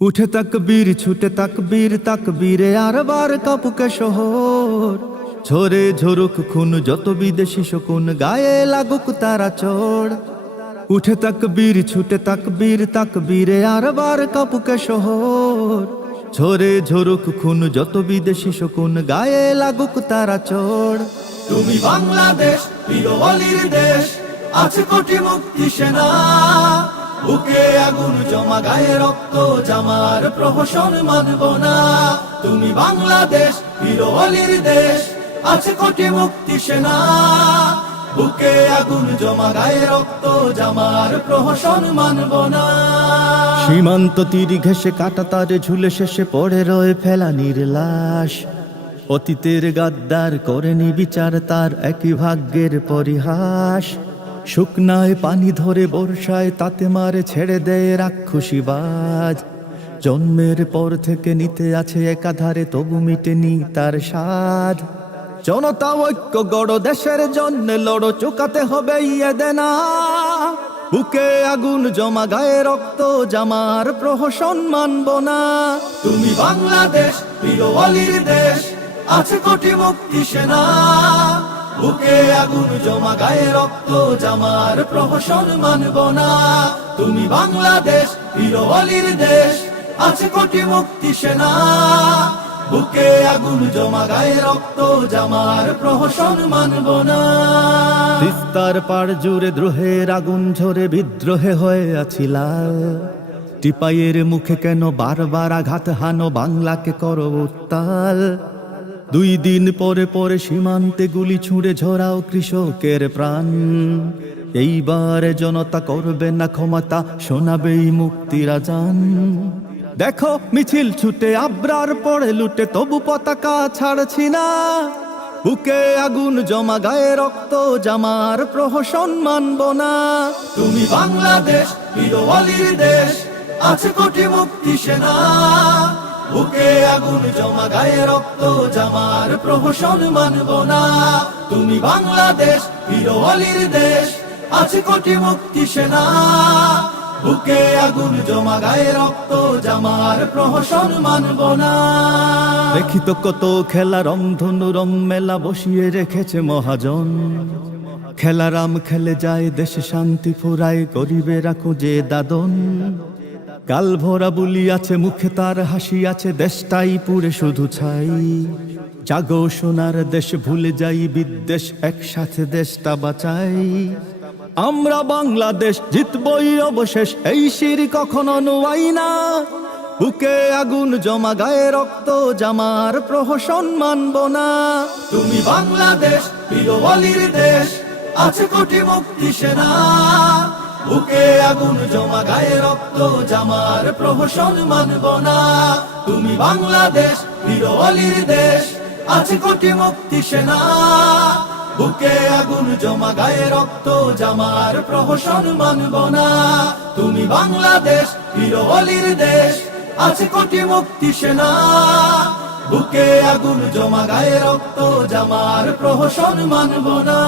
উঠে তাকবীর ছুটে তাকবীর তাকবীরে আরবার কাপুকে শহর ঝরে ঝরুক খুন যত বিদেশি শকুন গায়ে লাগুক তারা চোর উঠে তাকবীর ছুটে তাকবীর তাকবীরে আরবার কাপুকে শহর ঝরে ঝরুক খুন যত বিদেশি শকুন গায়ে লাগুক তারা চোর। তুমি বাংলাদেশ প্রিয় অলির দেশ, আছে কোটি মুক্তি সেনা, বুকে আগুন জমা গায়ে রক্ত জামার প্রহসন মানব না। তুমি বাংলাদেশ প্রিয় অলির দেশ, আছে কোটি মুক্তি সেনা, বুকে আগুন জমা গায়ে রক্ত জামার প্রহসন মানব না। সীমান্ত তীর ঘেঁষে কাটা তারে ঝুলে শেষে পড়ে রয়ে ফেলানির লাশ, অতীতের গাদ্দার করেনি বিচার তার একই ভাগ্যের পরিহাস। শুকনায় পানি ধরে বর্ষায় তাতে মারে ছেড়ে দেয় রাক্ষসীবাজ, জন্মের পর থেকে নিতে আছে একাধারে তবু মিটেনি তার স্বাদ। জনতা ঐক্য গড় দেশের জন্য লড়ো, চুকাতে হবে দেনা, বুকে আগুন জমা গায়ে রক্ত জামার প্রহসন মানব না। তুমি বাংলাদেশ প্রিয় অলির দেশ, আছে কোটি মুক্তি সেনা, বুকে আগুন জমা গায়ে রক্ত জামার প্রহসন মানব না। তুমি বাংলাদেশ প্রিয় অলির দেশ, আছে কোটি মুক্তি সেনা, বুকে আগুন জমা গায়ে রক্ত জামার প্রহসন মানব না। তিস্তার পাড় জুড়ে দ্রোহের আগুন ঝরে বিদ্রোহে হয়ে আছি লাল, টিপাইয়ের মুখে কেন বারবার আঘাত হানো, বাংলাকে করো উত্তাল। 2 দিন পরে পরে সীমান্তে গুলি ছুঁড়ে ঝরাও কৃষকের প্রাণ, এইবার জনতা করবে না ক্ষমতা, শোনাবেই মুক্তির আজান। দেখো মিছিল ছুটে আবরার পড়ে লুটে তবু পতাকা ছাড়ছি না, বুকে আগুন জমা গায়ে রক্ত জামার প্রহসন মানব না। তুমি বাংলাদেশ প্রিয় অলির দেশ, আছে কোটি মুক্তি সেনা, বুকে আগুন জমা গায়ে রক্ত জামার প্রহসন মানব না। তুমি বাংলাদেশ প্রিয় অলির দেশ, আছে কোটি মুক্তি সেনা, বুকে আগুন জমা গায়ে রক্ত জামার প্রহসন মানব না। দেখি তো কত খেলা রংধনু রং মেলা বসিয়ে রেখেছে মহাজন, খেলারাম খেলে যায় দেশে শান্তি ফুরায়, গরিবেরা খুঁজে দাদন। কাল ভরা বুলি আছে মুখে তার হাসি আছে, দেশটাই পুরে শুধু ছাই। জাগো সোনার দেশ ভুলে যাই বিদ্বেষ, একসাথে দেশটা বাঁচাই। আমরা বাংলাদেশ জিতবই অবশেষ, এই শির কখনো নুয়াই না, বুকে আগুন জমা গায়ে রক্ত জামার প্রহসন মানব না। তুমি বাংলাদেশ প্রিয় অলির দেশ, আছে কোটি মুক্তি সেনা, বুকে আগুন জমা গায়ে রক্ত জামার প্রহসন মানব না। তুমি বাংলাদেশ প্রিয় অলির দেশ, আছে কোটি মুক্তি সেনা, বুকে আগুন জমা গায়ে রক্ত জামার প্রহসন মানব না। তুমি বাংলাদেশ প্রিয় অলির দেশ, আছে কোটি মুক্তি সেনা, বুকে আগুন জমা গায়ে রক্ত জামার প্রহসন মানব না।